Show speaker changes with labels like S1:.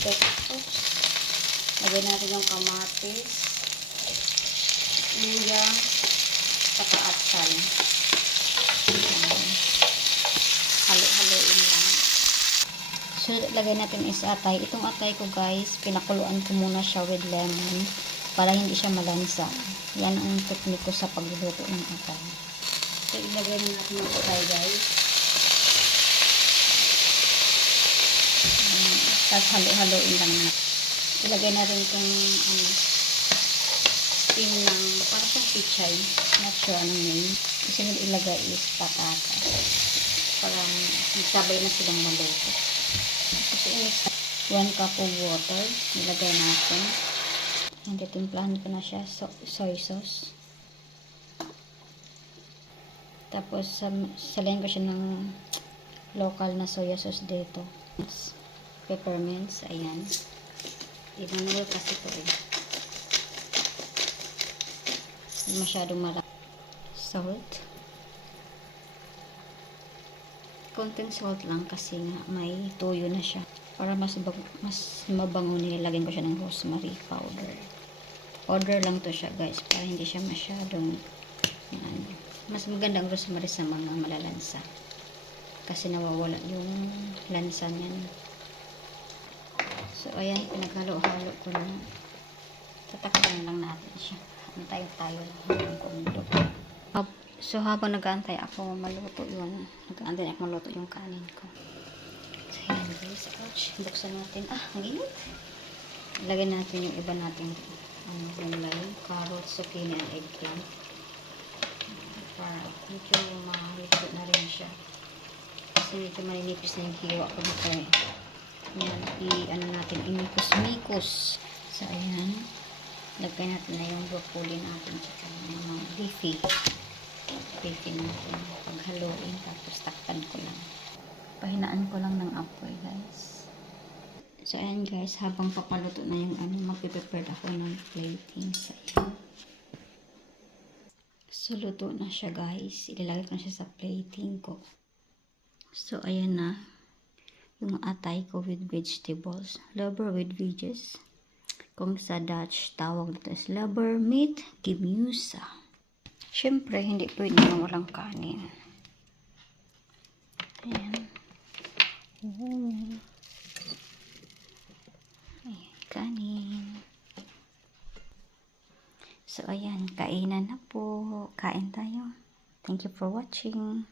S1: Oops. Lagyan natin yung kamatis, luya, saka atsal. Halo-haloin lang. So, lagay natin is atay. Itong atay ko guys, pinakuluan ko muna siya with lemon para hindi siya malansa. Yan ang teknik ko sa pagluluto ng atay. So, ilagay na natin yung atay guys. Tapos halo-haloin lang natin. Ilagay natin itong ano, steam ng para sa pichay. Not sure anong name. Kasi yung ilagay is patatas. Para sabay na silang maluto. Tapos i-mix 1 cup of water. Ilagay natin. And titimplahan ko na siya so, soy sauce. Tapos sam- salayin ko siya ng local na soya sauce dito. Peppermints, ayan. Inanol kasi ito eh. Masyadong malaki. Salt. Konting salt lang kasi nga may tuyo na siya. Para mas, mas mabango nilalagyan ko siya ng rosemary powder. Powder lang to siya guys. Para hindi siya masyadong ano, mas maganda ang rosemary sa mga malalansa. Kasi nawawala yung lansa niyan. So, ayan, pinaghalo-halo ko na. Tatakpan lang natin siya. Antay tayo hanggang kumulo. So, habang nag-aantay ako maluto yun, nag-aantay ako maluto yung kanin ko. So, ayan guys. Ouch. Buksan natin. Ah, ang init. Ilagay natin yung iba natin ano, gulay, carrot, zucchini, and eggplant. Para medyo mahigpit na rin siya. Kasi medyo maninipis na yung hiwa ko dito eh. Yan, i-ano natin, imikos-mikos. So, ayan. Lagay natin na yung broccoli natin tsaka yung mga beefy. Beefy natin. Paghaluin, tapos takpan ko lang. Pahinaan ko lang ng apoy, guys. So, ayan guys, habang papaluto na yung ano, magpiprepare ako ng plating. So, ayan. So, luto na siya, guys. Ilalagay ko na siya sa plating ko. So, ayan na yung atay ko with vegetables. Lover with veggies. Kung sa Dutch, tawag dito is lover meat gimusa. Siyempre, hindi pwede na walang kanin. Ayan. Ooh. Ayan, kanin. So, ayan, kainan na po. Kain tayo. Thank you for watching.